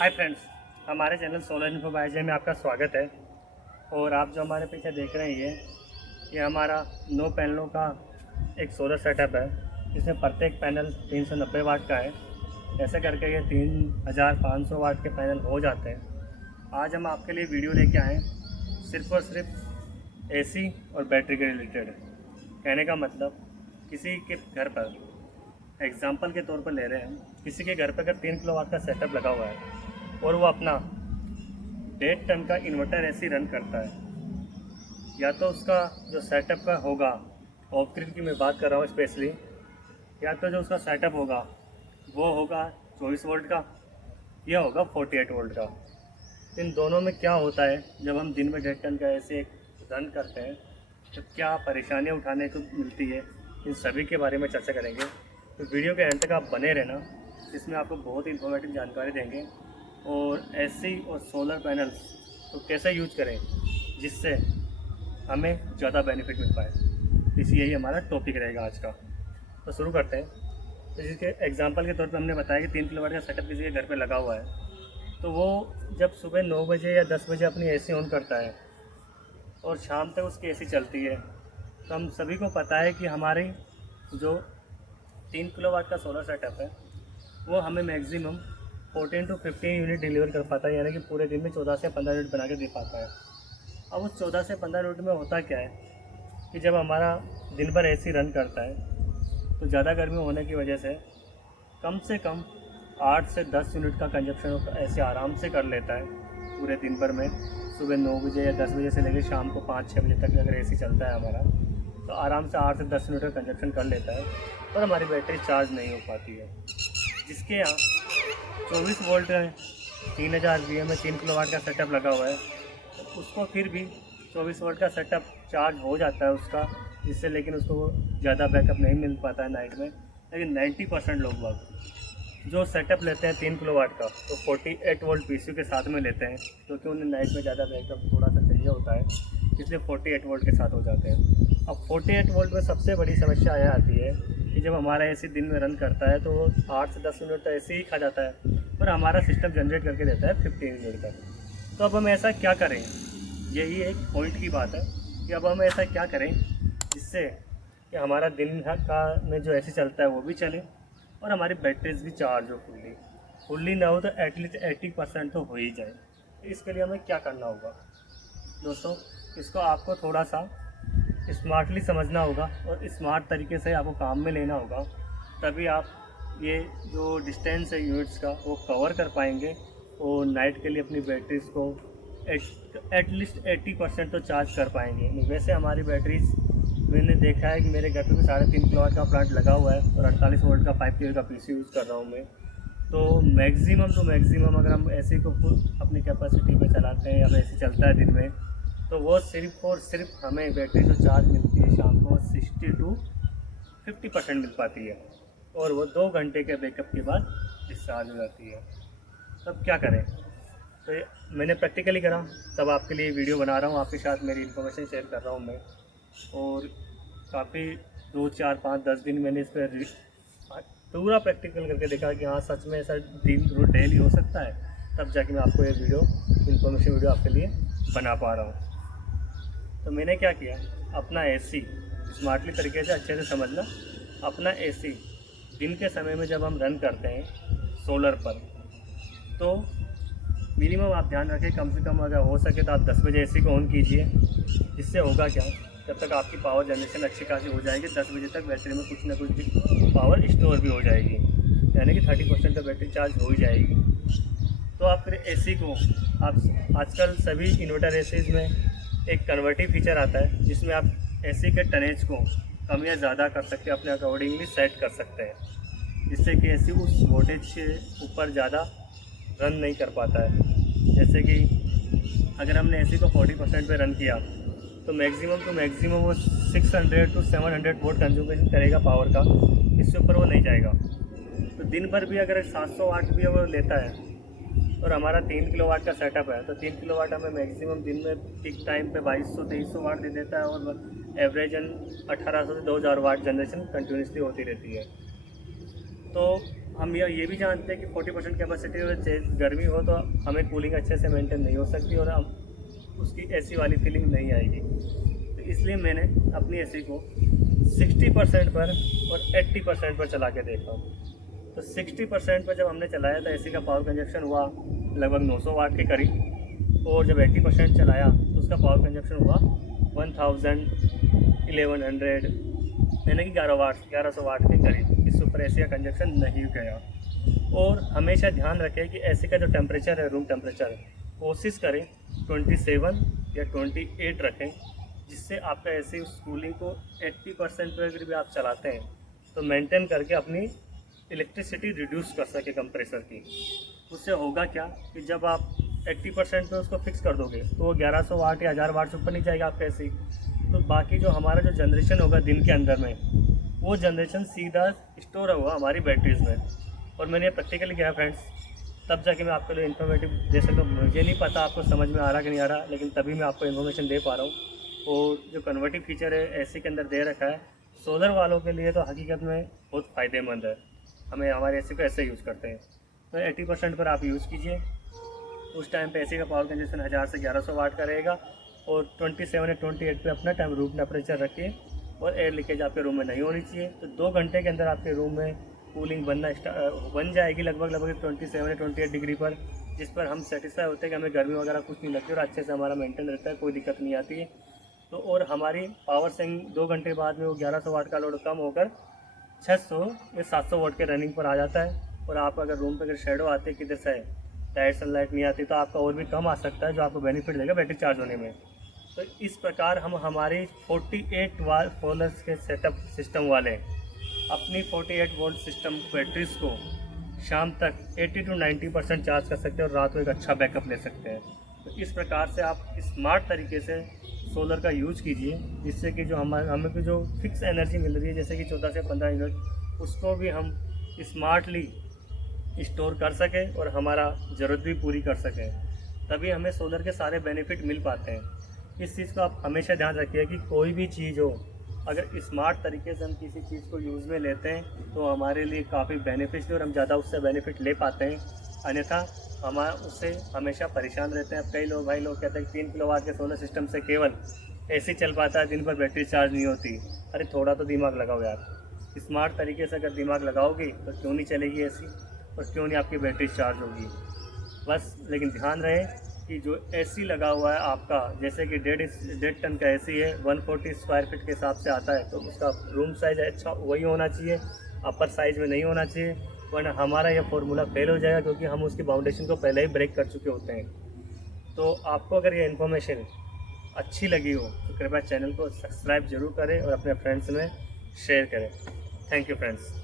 Hi friends, हमारे channel solar info by J में आपका स्वागत है। और आप जो हमारे पीछे देख रहे हैं ये हमारा 9 पैनलों का एक सोलर सेटअप है, जिसमें प्रत्येक पैनल 390 वाट का है। ऐसे करके ये 3500 वाट के पैनल हो जाते हैं। आज हम आपके लिए वीडियो लेके आए सिर्फ और सिर्फ एसी और बैटरी के रिलेटेड। कहने का मतलब किसी के घर पर एग्जाम्पल के तौर पर ले रहे हैं, किसी के घर पर अगर 3 किलो वाट का सेटअप लगा हुआ है और वो अपना 1.5 टन का इन्वर्टर एसी रन करता है, या तो उसका जो सेटअप का होगा, ऑफ ग्रिड की मैं बात कर रहा हूँ स्पेशली, या तो जो उसका सेटअप होगा वो होगा 24 वोल्ट का या होगा 48 वोल्ट का। इन दोनों में क्या होता है, जब हम दिन में 1.5 टन का एसी रन करते हैं तो क्या परेशानियाँ उठाने को मिलती है, इन सभी के बारे में चर्चा करेंगे। तो वीडियो के एंड तक आप बने रहना, इसमें आपको बहुत ही इन्फॉर्मेटिव जानकारी देंगे। और एसी और सोलर पैनल्स तो कैसे यूज करें जिससे हमें ज़्यादा बेनिफिट मिल पाए, इसी यही हमारा टॉपिक रहेगा आज का। तो शुरू करते हैं। तो जिसके एग्जांपल के तौर पे हमने बताया कि 3 किलो वाट का सेटअप किसी के घर पे लगा हुआ है, तो वो जब सुबह 9 बजे या 10 बजे अपनी एसी ऑन करता है और शाम तक उसकी एसी चलती है, तो हम सभी को पता है कि हमारी जो 3 किलो वाट का सोलर सेटअप है वो हमें मैक्सिमम 14 to 15 यूनिट डिलीवर कर पाता है, यानी कि पूरे दिन में 14 से 15 यूनिट बना के दे पाता है। अब उस 14 से 15 यूनिट में होता क्या है कि जब हमारा दिन भर एसी रन करता है तो ज़्यादा गर्मी होने की वजह से कम 8 से 10 यूनिट का कंजप्शन ऐसे आराम से कर लेता है पूरे दिन भर में। सुबह 9 बजे या 10 बजे से लेकर शाम को 5-6 बजे तक अगर एसी चलता है हमारा, तो आराम से 8 से 10 यूनिट का कंजप्शन कर लेता है, पर हमारी बैटरी चार्ज नहीं हो पाती है। जिसके यहाँ 24 वोल्ट है, 3000 वी में 3 किलो वाट का सेटअप लगा हुआ है, तो उसको फिर भी 24 वोल्ट का सेटअप चार्ज हो जाता है उसका, जिससे लेकिन उसको ज़्यादा बैकअप नहीं मिल पाता है नाइट में। लेकिन 90% लोग जो सेटअप लेते हैं 3 किलो वाट का, तो 48 वोल्ट पीसीयू के साथ में लेते हैं, क्योंकि उन्हें नाइट में ज़्यादा बैकअप थोड़ा सा चाहिए होता है, इसलिए 48 वोल्ट के साथ हो जाते हैं। अब 48 वोल्ट में सबसे बड़ी समस्या यह आती है कि जब हमारा एसी दिन में रन करता है तो 8 से 10 मिनट तो ऐसे ही खा जाता है, और हमारा सिस्टम जनरेट करके देता है 15 मिनट तक। तो अब हम ऐसा क्या करें, यही एक पॉइंट की बात है कि अब हम ऐसा क्या करें जिससे कि हमारा दिन का में जो एसी चलता है वो भी चले और हमारी बैटरीज भी चार्ज हो फुल्ली ना हो तो एटलीस्ट 80% तो हो ही जाए। तो इसके लिए हमें क्या करना होगा दोस्तों, इसको आपको थोड़ा सा स्मार्टली समझना होगा और स्मार्ट तरीके से आपको काम में लेना होगा, तभी आप ये जो डिस्टेंस है यूनिट्स का वो कवर कर पाएंगे और नाइट के लिए अपनी बैटरीज को एटलीस्ट 80% तो चार्ज कर पाएंगे। वैसे हमारी बैटरीज मैंने देखा है कि मेरे घर पे भी 3.5 किलो वाट का प्लांट लगा हुआ है और 48 वोल्ट का 5 kW का पीसी यूज़ कर रहा हूँ मैं। तो मैक्सिमम अगर हम एसी को फुल अपनी कैपेसिटी पे चलाते हैं या एसी चलता है दिन में, तो वो सिर्फ और सिर्फ हमें बैटरी जो चार्ज मिलती है शाम को 60 to 50% मिल पाती है, और वो 2 घंटे के बैकअप के बाद डिस्चार्ज हो जाती है। तब क्या करें, तो मैंने प्रैक्टिकली करा, तब आपके लिए वीडियो बना रहा हूँ, आपके साथ मेरी इन्फॉर्मेशन शेयर कर रहा हूँ मैं। और काफ़ी 2, 4, 5, 10 दिन मैंने इस पर पूरा प्रैक्टिकल करके देखा कि हाँ सच में ऐसा डेली हो सकता है, तब जाके मैं आपको ये इन्फॉर्मेशन वीडियो आपके लिए बना पा रहा हूँ। तो मैंने क्या किया, अपना एसी स्मार्टली तरीके से अच्छे से समझना, अपना एसी दिन के समय में जब हम रन करते हैं सोलर पर, तो मिनिमम आप ध्यान रखें कम से कम अगर हो सके तो आप 10 बजे एसी को ऑन कीजिए। इससे होगा क्या, जब तक आपकी पावर जनरेशन अच्छी खासी हो जाएगी, 10 बजे तक बैटरी में कुछ ना कुछ पावर स्टोर भी हो जाएगी, यानी कि 30% तो बैटरी चार्ज हो ही जाएगी। तो आप फिर एसी को आप आजकल सभी इन्वर्टर एसीज में एक कन्वर्टिव फीचर आता है, जिसमें आप एसी के टनेज को कम या ज़्यादा कर सकते हैं, अपने अकॉर्डिंगली सेट कर सकते हैं, जिससे कि एसी उस वोल्टेज से ऊपर ज़्यादा रन नहीं कर पाता है। जैसे कि अगर हमने एसी को 40% पे रन किया तो मैक्सिमम वो 600 to 700 वोट कंज्यूमेशन करेगा पावर का, इससे ऊपर वो नहीं जाएगा। तो दिन भर भी अगर 700 वाट भी वो लेता है और हमारा 3 किलो वाट का सेटअप है, तो 3 किलो वाट हमें मैक्सिमम दिन में पीक टाइम पे 2200-2300 वाट दे देता है, और एवरेजन 1800 से 2000 वाट जनरेशन कंटिन्यूसली होती रहती है। तो हम ये भी जानते हैं कि 40% कैपेसिटी और गर्मी हो तो हमें कूलिंग अच्छे से मेंटेन नहीं हो सकती और हम उसकी एसी वाली फीलिंग नहीं आएगी। तो इसलिए मैंने अपनी एसी को 60% पर और 80% पर चला के देखा। तो 60% पर जब हमने चलाया तो एसी का पावर कंजप्शन हुआ लगभग 900 वाट के करीब, और जब 80% चलाया तो उसका पावर कंजप्शन हुआ 1100 यानी कि 1100 वाट के करीब। इससे ऊपर एसी का कंजप्शन नहीं गया। और हमेशा ध्यान रखें कि एसी का जो टेम्परेचर है, रूम टेम्परेचर, कोशिश करें 27 या 28 रखें, जिससे आपका एसी उस कूलिंग को 80% पर अगर भी आप चलाते हैं तो मेंटेन करके अपनी इलेक्ट्रिसिटी रिड्यूस कर सके कंप्रेसर की। उससे होगा क्या कि जब आप 80% पे उसको फिक्स कर दोगे तो वो 1100 वाट या 1000 वाट से ऊपर नहीं जाएगा आपका एसी। तो बाकी जो हमारा जो जनरेशन होगा दिन के अंदर में, वो जनरेशन सीधा स्टोर होगा हमारी बैटरीज में। और मैंने ये प्रैक्टिकली किया फ्रेंड्स, तब जाके मैं आपके लिए इन्फॉर्मेटिव दे सकता हूँ। मुझे नहीं पता आपको समझ में आ रहा कि नहीं आ रहा, लेकिन तभी मैं आपको इन्फॉर्मेशन दे पा रहा हूँ। और जो कन्वर्टिव फीचर है एसी के अंदर दे रखा है, सोलर वालों के लिए तो हकीकत में बहुत फ़ायदेमंद है। हमें हमारे एसी को ऐसे यूज़ करते हैं। तो 80% पर आप यूज़ कीजिए। उस टाइम पे एसी का पावर कंजप्शन 1000 से 1100 वाट का रहेगा। और 27 या 28 पे अपना रूम टेम्परेचर रखिए और एयर लीकेज आपके रूम में नहीं होनी चाहिए। तो 2 घंटे के अंदर आपके रूम में कूलिंग बन जाएगी लगभग 27 या 28 डिग्री पर, जिस पर हम सेटिस्फाई होते हैं कि हमें गर्मी वगैरह कुछ नहीं लगती और अच्छे से हमारा मेंटेन रहता है, कोई दिक्कत नहीं आती है। तो और हमारी पावर सेंग 2 घंटे बाद में वो 1100 वाट का लोड कम होकर 600 या 700 वाट के रनिंग पर आ जाता है। और आप अगर रूम पर अगर शेडो आते किधर से डायरेक्ट सनलाइट नहीं आती तो आपका और भी कम आ सकता है, जो आपको बेनिफिट देगा बैटरी चार्ज होने में। तो इस प्रकार हम हमारी 48 वोल्ट के सेटअप सिस्टम वाले अपनी 48 वोल्ट सिस्टम बैटरीज को शाम तक 80 to 90% चार्ज कर सकते हैं और रात को एक अच्छा बैकअप ले सकते हैं। तो इस प्रकार से आप स्मार्ट तरीके से सोलर का यूज कीजिए, जिससे कि जो हमें जो फिक्स एनर्जी मिल रही है जैसे कि 14 से 15 यूनिट, उसको भी हम स्मार्टली स्टोर कर सकें और हमारा ज़रूरत भी पूरी कर सकें। तभी हमें सोलर के सारे बेनिफिट मिल पाते हैं। इस चीज़ को आप हमेशा ध्यान रखिए कि कोई भी चीज़ हो, अगर स्मार्ट तरीके से हम किसी चीज़ को यूज़ में लेते हैं तो हमारे लिए काफ़ी बेनिफिशियल और हम ज़्यादा उससे बेनिफिट ले पाते हैं। अन्यथा हम उससे हमेशा परेशान रहते हैं। अब कई लोग कहते हैं कि 3 किलोवाट के सोलर सिस्टम से केवल एसी चल पाता है, दिन भर बैटरी चार्ज नहीं होती। अरे थोड़ा तो दिमाग लगाओ यार। स्मार्ट तरीके से अगर दिमाग लगाओगे तो क्यों नहीं चलेगी एसी और क्यों नहीं आपकी बैटरी चार्ज होगी। बस लेकिन ध्यान रहे कि जो एसी लगा हुआ है आपका, जैसे कि 1.5 टन का एसी है, 140 स्क्वायर फीट के हिसाब से आता है, तो उसका रूम साइज़ अच्छा वही होना चाहिए, अपर साइज़ में नहीं होना चाहिए, वरना हमारा यह फार्मूला फेल हो जाएगा, क्योंकि हम उसकी बाउंडेशन को पहले ही ब्रेक कर चुके होते हैं। तो आपको अगर ये इन्फॉर्मेशन अच्छी लगी हो तो कृपया चैनल को सब्सक्राइब जरूर करें और अपने फ्रेंड्स में शेयर करें। Thank you friends.